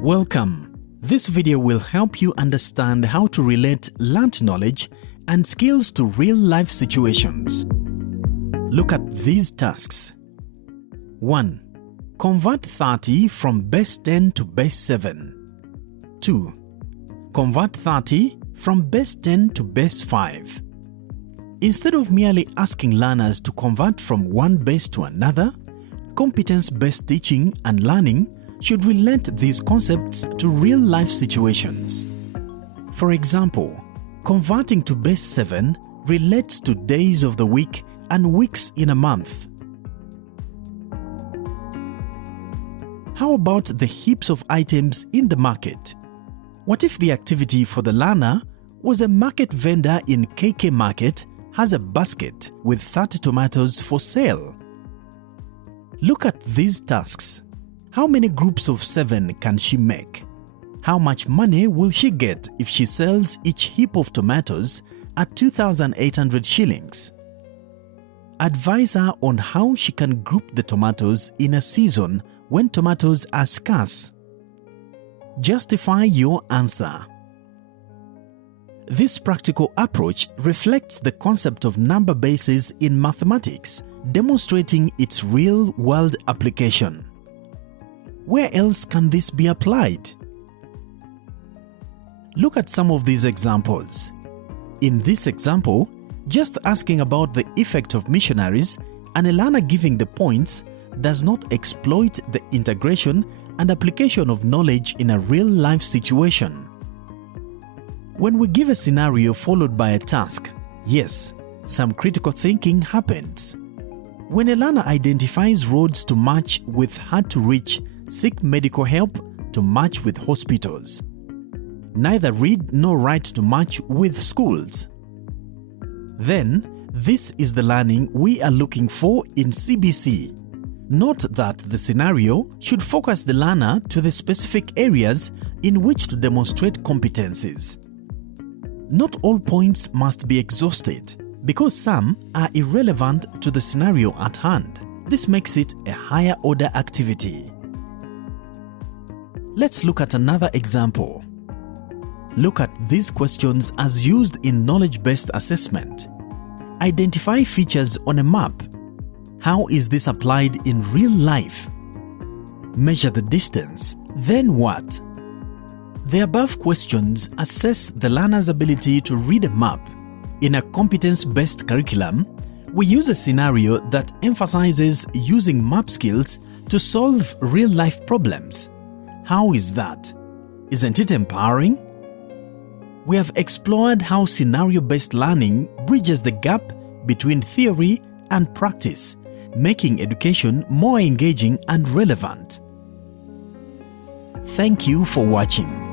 Welcome. This video will help you understand how to relate learned knowledge and skills to real-life situations. Look at these tasks. 1. Convert 30 from base 10 to base 7. 2. Convert 30 from base 10 to base 5. Instead of merely asking learners to convert from one base to another, competence-based teaching and learning should relate these concepts to real-life situations. For example, converting to base 7 relates to days of the week and weeks in a month. How about the heaps of items in the market? What if the activity for the learner was a market vendor in KK Market has a basket with 30 tomatoes for sale? Look at these tasks. How many groups of 7 can she make? How much money will she get if she sells each heap of tomatoes at 2,800 shillings? Advise her on how she can group the tomatoes in a season when tomatoes are scarce. Justify your answer. This practical approach reflects the concept of number bases in mathematics, demonstrating its real-world application. Where else can this be applied? Look at some of these examples. In this example, just asking about the effect of missionaries and a learner giving the points does not exploit the integration and application of knowledge in a real-life situation. When we give a scenario followed by a task, yes, some critical thinking happens. When a learner identifies roads to match with hard-to-reach, seek medical help to match with hospitals. Neither read nor write to match with schools. Then, this is the learning we are looking for in CBC. Note that the scenario should focus the learner to the specific areas in which to demonstrate competencies. Not all points must be exhausted, because some are irrelevant to the scenario at hand. This makes it a higher order activity. Let's look at another example. Look at these questions as used in knowledge-based assessment. Identify features on a map. How is this applied in real life? Measure the distance. Then what? The above questions assess the learner's ability to read a map. In a competence-based curriculum, we use a scenario that emphasizes using map skills to solve real-life problems. How is that? Isn't it empowering? We have explored how scenario-based learning bridges the gap between theory and practice, making education more engaging and relevant. Thank you for watching.